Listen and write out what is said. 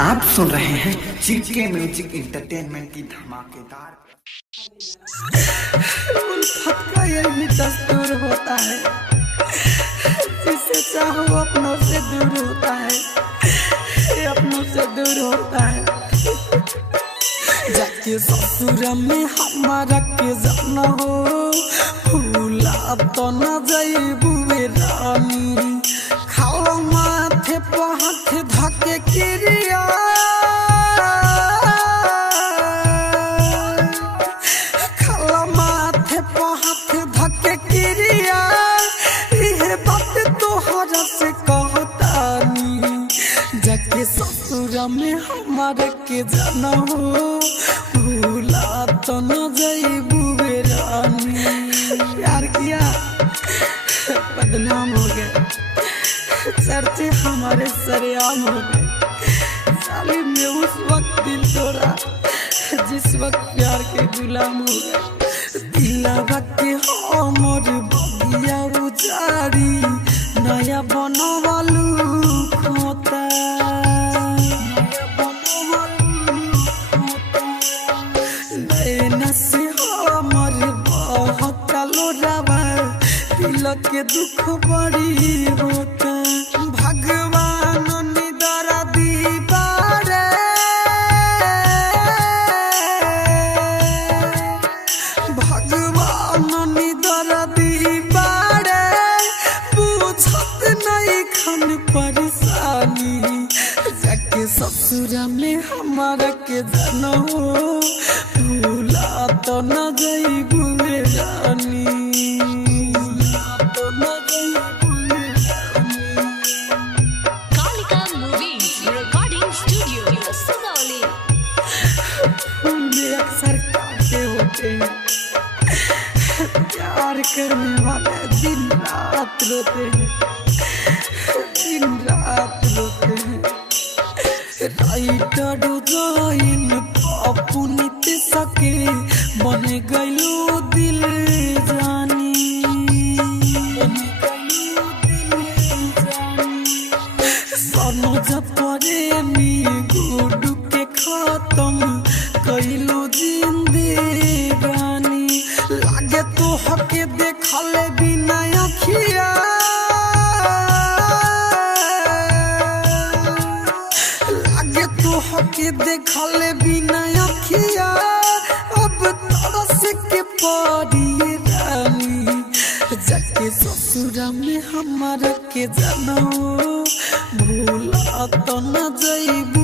आप सुन रहे हैं जीके म्यूजिक इंटरटेनमेंट की धमाकेदार। उल्फत का यही दस्तूर होता है, जिसे चाहो अपनों से दूर होता है, ये अपनों से दूर होता है। जाके ससुर में हमारा के जाना हो, भूला तो न जाइबू रानी। खाओ माथे पर हाथ धके किरिया, खाला माथे पर हाथ धके किरिया, ये बात तोहरा से कहतानी। जाके ससुर में हमारा के जाना हो, भूला तो न जाइबू रानी। प्यार किया बदनाम हो गए, चर्चे हमारे सरेआम हो गए। साली में उस वक्त दिल तोड़ा जिस वक्त प्यार के गुलाम हो गए। दिलवा के हमर बगिया उजारी, नया बनवालू खोता, नया बनवालू खोता। नैना से हमर बहकालो रवा, दिल के दुख बड़ी होता। भगवान निदर दीवारे, भगवान निदर दीवारे, बुझत नहीं खन परेशानी। जाके ससुर में हमारा के जाना हो, भूला तो न जाइबू रानी। प्यार करने वाले दिन रात रोते हैं, दिन रात रोते हैं। राइटर जाइन पापू नित सके, बन गयो दिल जानी, बन गयो दिल जानी। सनो जपरे में गुडू के खत्म कइलो जिंदगानी। लागे तो हके देखले बिना अखिया, लागे तो हके देखले बिना अखिया। अब तरस के पड़ी रानी। जाके ससुर में हमारा के जाना हो, भूला तो न जाइबू।